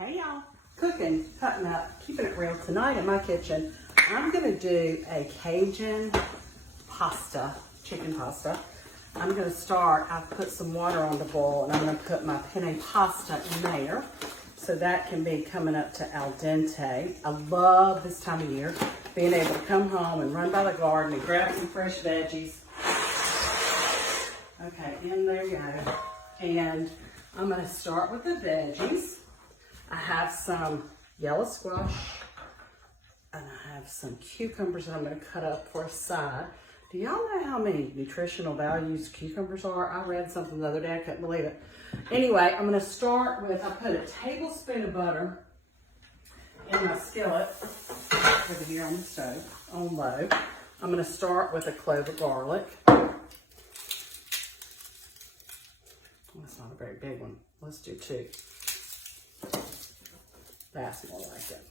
Hey y'all, cooking, cutting up, keeping it real. Tonight in my kitchen, I'm gonna do a Cajun pasta, chicken pasta. I'm gonna start, I've put some water on the boil and I'm gonna put my penne pasta in there. So that can be coming up to al dente. I love this time of year, being able to come home and run by the garden and grab some fresh veggies. Okay, in there you go. And I'm gonna start with the veggies. I have some yellow squash and I have some cucumbers that I'm going to cut up for a side. Do y'all know how many nutritional values cucumbers are? I read something the other day, I couldn't believe it. Anyway, I'm going to start with, I put a tablespoon of butter in my skillet over here on the stove, on low. I'm going to start with a clove of garlic. That's not a very big one. Let's do 2. That's more like it.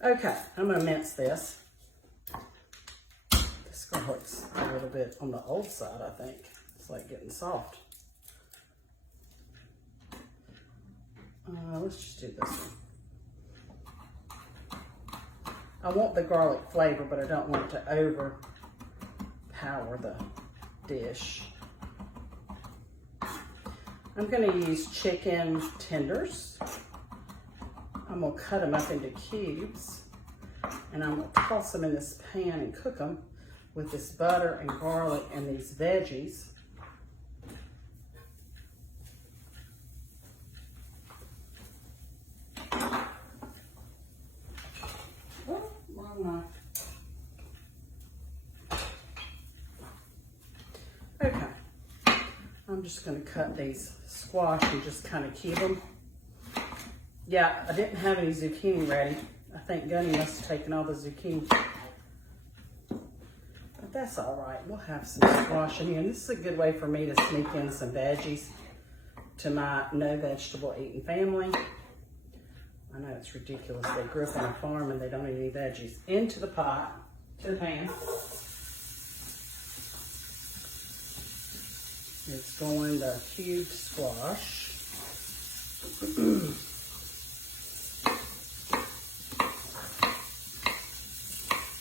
Okay, I'm going to mince this. This garlic's a little bit on the old side, I think. It's like getting soft. Let's just do this one. I want the garlic flavor, but I don't want it to overpower the dish. I'm going to use chicken tenders. I'm going to cut them up into cubes and I'm going to toss them in this pan and cook them with this butter and garlic and these veggies. Oh, wrong knife. Okay, I'm just going to cut these squash and just kind of keep them. Yeah, I didn't have any zucchini ready. I think Gunny must have taken all the zucchini. But that's all right. We'll have some squash in here. And this is a good way for me to sneak in some veggies to my no vegetable eating family. I know it's ridiculous. They grew up on a farm and they don't eat any veggies. Into the pot, to the pan. It's going the cubed squash.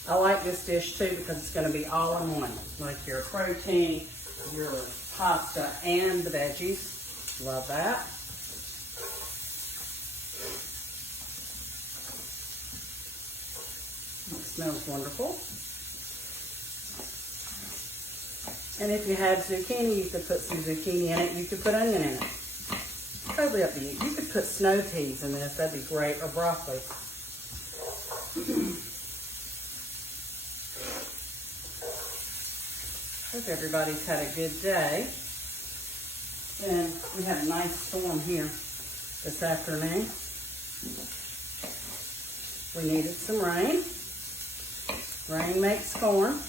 I like this dish too because it's going to be all in one, like your protein, your pasta, and the veggies. Love that. It smells wonderful. And if you had zucchini, you could put some zucchini in it. You could put onion in it. Totally up to you. You could put snow peas in this. That'd be great. Or broccoli. Hope everybody's had a good day. And we had a nice storm here this afternoon. We needed some rain. Rain makes corn.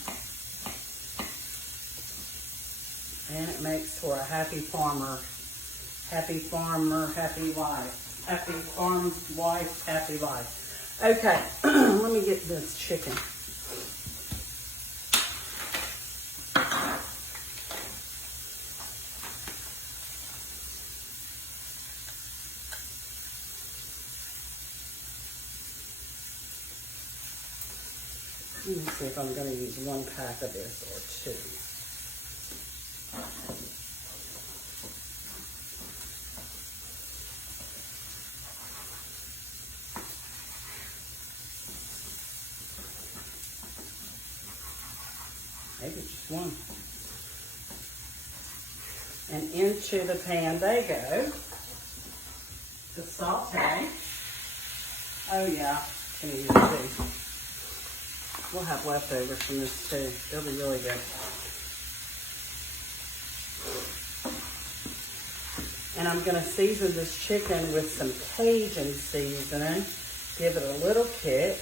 And it makes for a happy farmer, happy wife. Happy farm wife, happy life. Okay, let me get this chicken. Let me see if I'm going to use 1 pack of this or 2. Maybe just 1. And into the pan they go. The saute. Oh yeah, can use it too. We'll have leftovers from this too. They'll be really good. And I'm going to season this chicken with some Cajun seasoning. Give it a little kick.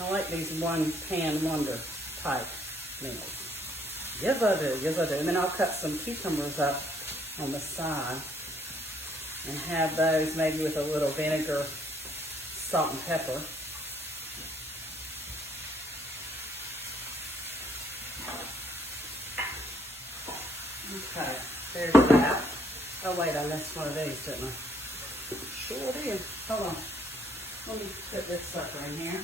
I like these one pan wonder type meals. Yes I do, yes I do. And then I'll cut some cucumbers up on the side and have those maybe with a little vinegar, salt and pepper. Okay, there's that. Oh wait, I missed one of these, didn't I? Sure did. Hold on. Let me put this sucker in here.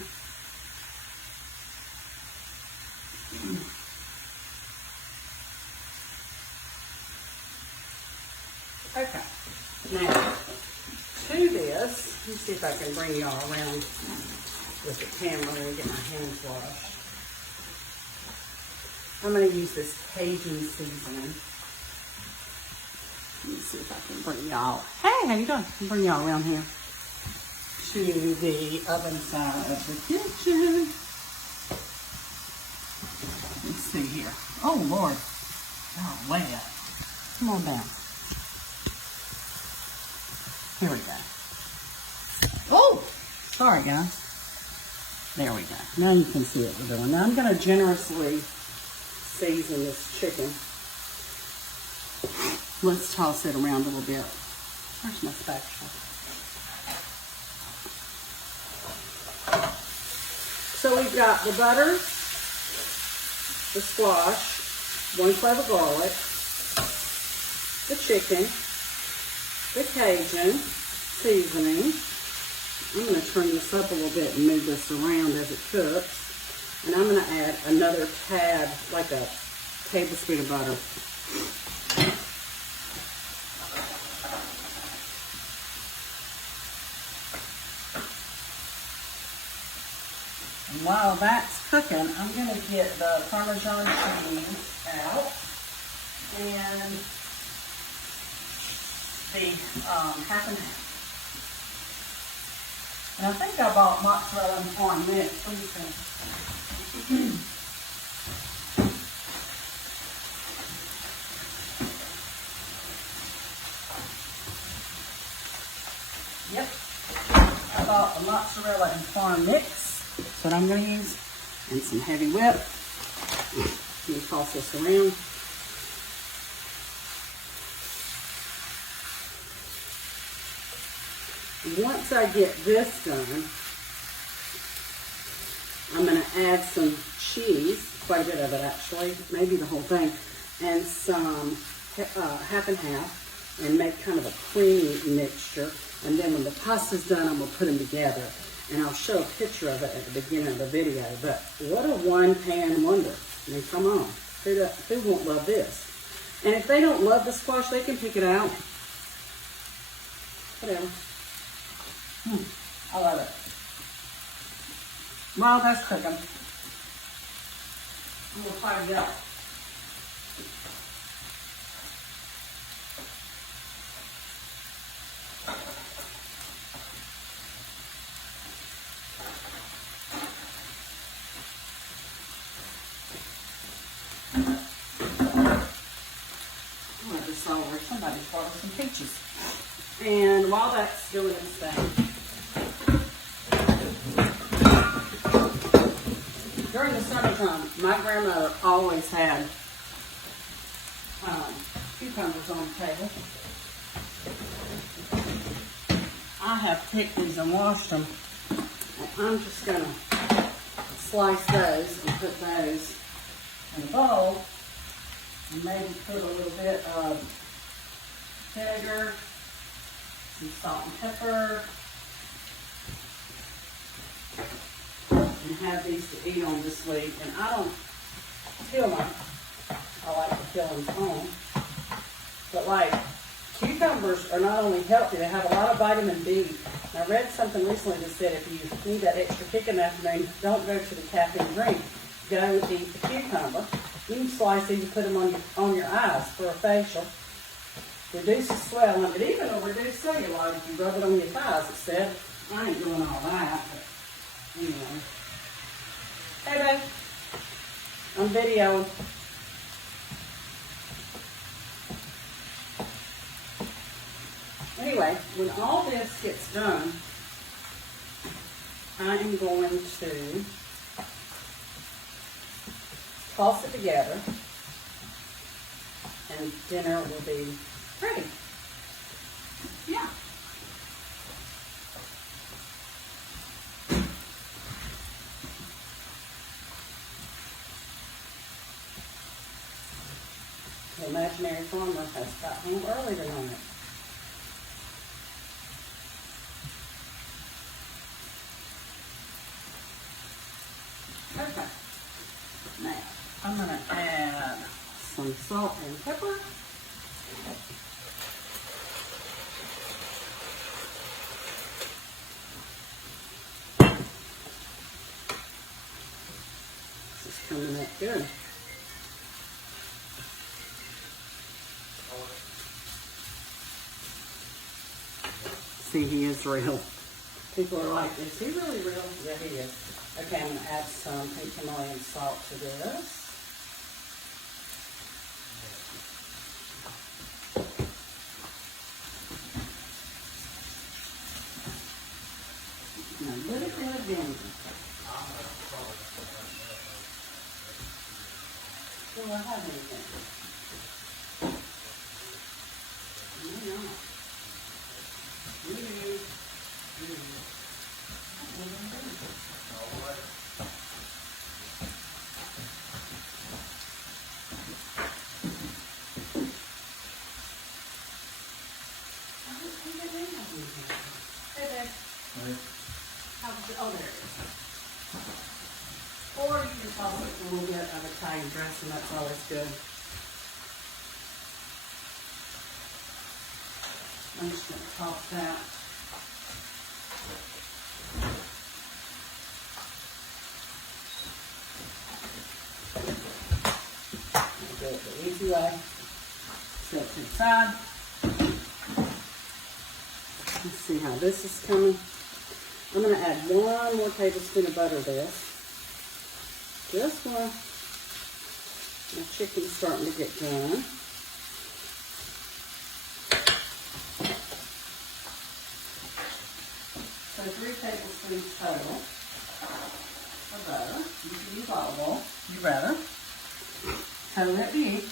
Okay. Now, to this, let me see if I can bring y'all around with the camera and get my hands washed. I'm going to use this Cajun seasoning. Let me see if I can bring y'all. Hey, how you doing? Bring y'all around here to the oven side of the kitchen. Let's see here. Oh Lord, oh way up. Come on down. Here we go. Oh, sorry guys. There we go. Now you can see what we're doing. Now I'm going to generously season this chicken. Let's toss it around a little bit. Where's my spatula? So we've got the butter, the squash, 1 clove of garlic, the chicken, the Cajun seasoning. I'm going to turn this up a little bit and move this around as it cooks. And I'm going to add another tad, like a tablespoon of butter. And while that's cooking, I'm going to get the Parmesan cheese out and the half and half. And I think I bought mozzarella and corn mix. What do you think? Yep. I bought the mozzarella and corn mix. That's what I'm going to use. And some heavy whip. Let me toss this around. Once I get this done, I'm going to add some cheese, quite a bit of it actually, maybe the whole thing, and some half and half, and make kind of a creamy mixture. And then when the pasta's done, I'm going to put them together. And I'll show a picture of it at the beginning of the video. But what a one-pan wonder. I mean, come on. Who won't love this? And if they don't love the squash, they can pick it out. Whatever. I love it. While that's cooking, I'm going to fire it up. I just saw where somebody brought us some peaches. And while that's doing its thing, during the summertime, my grandmother always had cucumbers on the table. I have picked these and washed them. And I'm just going to slice those and put those in a bowl. And maybe put a little bit of vinegar, some salt and pepper, and have these to eat on this week. And I don't peel them. I like to peel them home. But like, cucumbers are not only healthy, they have a lot of vitamin B. And I read something recently that said if you need that extra kick in the afternoon, don't go to the caffeine drink. Go eat the cucumber. You can slice these and put them on your eyes for a facial. Reduces swelling. It even will reduce cellulite if you rub it on your thighs. It said. I ain't doing all that, but anyway. Hey, babe. I'm videoing. Anyway, when all this gets done, I am going to toss it together, and dinner will be ready. Yeah. imaginary farmer has got home early tonight. Okay. Now, I'm going to add some salt and pepper. This is coming up good. See, he is real. People are like, is he really real? Yeah, he is. Okay, I'm going to add some pink Himalayan salt to this. And a little bit of vinegar. Do I have anything? No. Oh, there it is. Or you can toss it with a little bit of Italian dressing. That's always good. I'm just going to toss that. I'll do it the easy way. Set it to the side. Let's see how this is coming. I'm going to add 1 more tablespoon of butter to this. Just one. My chicken's starting to get done. So 3 tablespoons total of butter. You can use olive oil, you rather. So let me.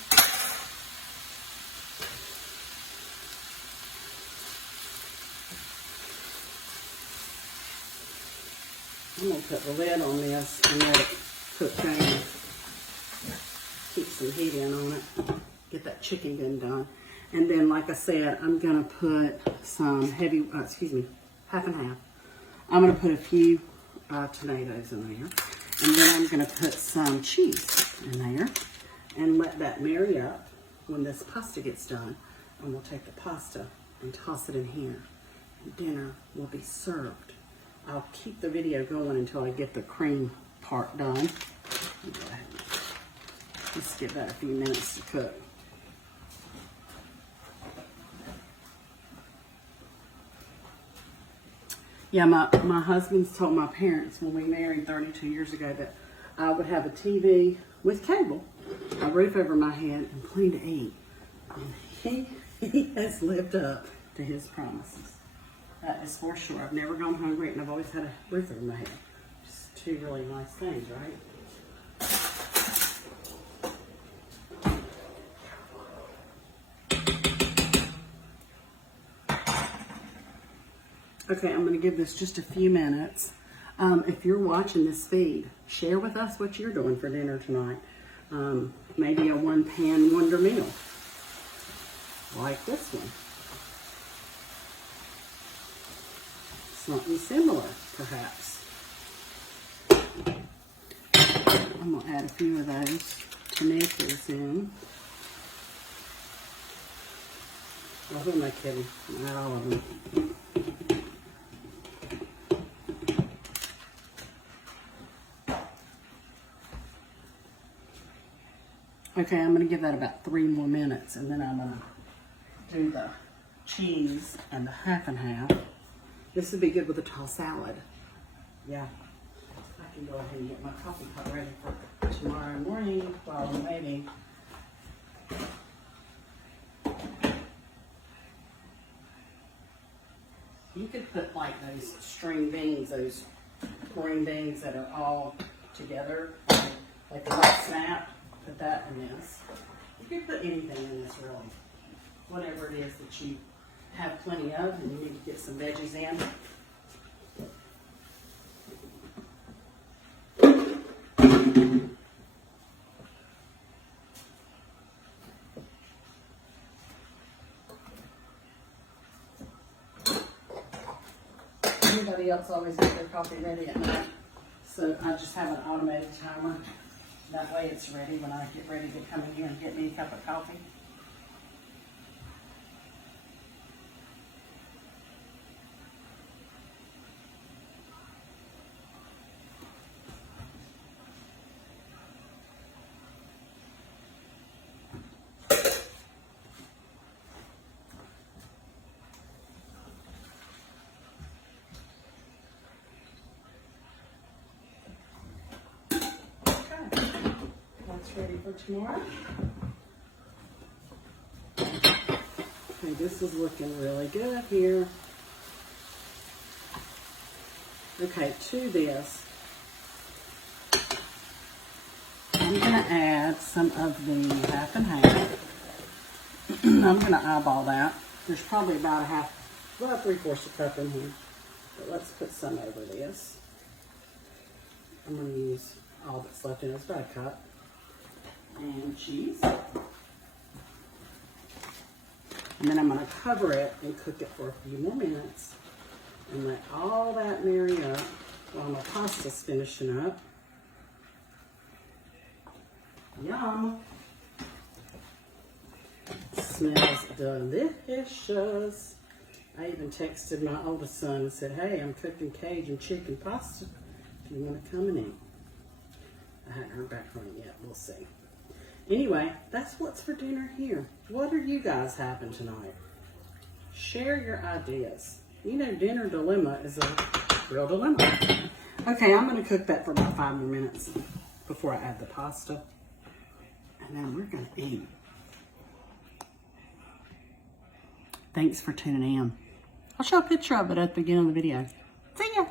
I'm going to put the lid on this and let it cook down. Keep some heat in on it. Get that chicken gun done. And then, like I said, I'm going to put some heavy, half and half. I'm going to put a few tomatoes in there. And then I'm going to put some cheese in there. And let that marry up. When this pasta gets done, and we'll take the pasta and toss it in here. And dinner will be served. I'll keep the video going until I get the cream part done. Go ahead. Let's give that a few minutes to cook. Yeah, my husband's told my parents when we married 32 years ago that I would have a TV with cable, a roof over my head, and plenty to eat. And he has lived up to his promises. That is for sure. I've never gone hungry, and I've always had a roof over my head. Just 2 really nice things, right? Okay, I'm going to give this just a few minutes. If you're watching this feed, share with us what you're doing for dinner tonight. Maybe a 1-pan wonder meal, like this one. Something similar, perhaps. I'm going to add a few of those tomatoes in. Oh, who am I kidding? Not all of them. Okay, I'm going to give that about 3 more minutes, and then I'm going to do the cheese and the half and half. This would be good with a tall salad. Yeah, I can go ahead and get my coffee pot ready for tomorrow morning while I'm waiting. You could put like those string beans, those green beans that are all together, like the white snap. Put that in this. You could put anything in this, really. Whatever it is that you have plenty of and you need to get some veggies in. Everybody else always gets their coffee ready at night. So I just have an automated timer. That way it's ready when I get ready to come in here and get me a cup of coffee. That's ready for tomorrow. Okay, this is looking really good here. Okay, to this, I'm going to add some of the half and half. I'm going to eyeball that. There's probably about about 3/4 a cup in here. But let's put some over this. I'm going to use all that's left in it. It's about a cup. And cheese. And then I'm going to cover it and cook it for a few more minutes and let all that marry up while my pasta's finishing up. Yum! Smells delicious. I even texted my oldest son and said, hey, I'm cooking Cajun chicken pasta. Do you want to come and eat? I haven't heard back from him yet. We'll see. Anyway, that's what's for dinner here. What are you guys having tonight? Share your ideas. You know, dinner dilemma is a real dilemma. Okay, I'm going to cook that for about 5 more minutes before I add the pasta. And then we're going to eat. Thanks for tuning in. I'll show a picture of it at the beginning of the video. See ya!